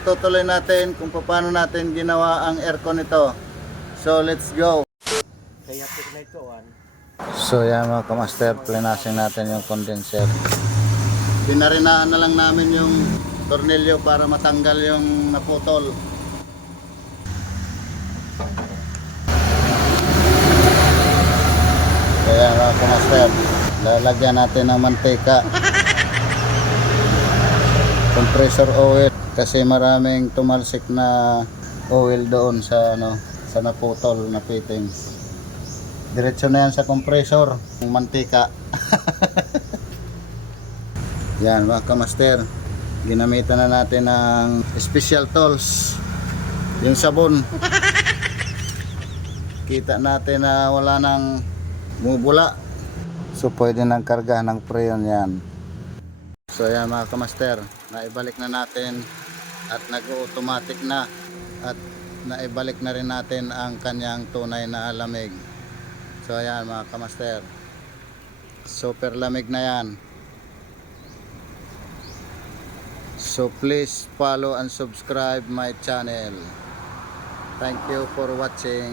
itutuloy natin kung paano natin ginawa ang aircon nito. So let's go. Kaya po na ito, So yan mga kamaster, plinasin natin yung condenser. Pinarinaan na lang namin yung tornilyo para matanggal yung naputol. Kaya mga kamaster, lalagyan natin ng mantika, compressor oil, kasi maraming tumalsik na oil doon sa sa naputol na fittings. Diretso na yan sa compressor, yung mantika. Yan mga kamaster, ginamitan na natin ng special tools, yung sabon. Kita natin na wala nang bumubula, so pwede nang karga ng preyon yan. So yan mga kamaster, naibalik na natin at nag-automatic na, at naibalik na rin natin ang kanyang tunay na lamig. So ayan mga kamaster, super lamig na yan. So please follow and subscribe my channel. Thank you for watching.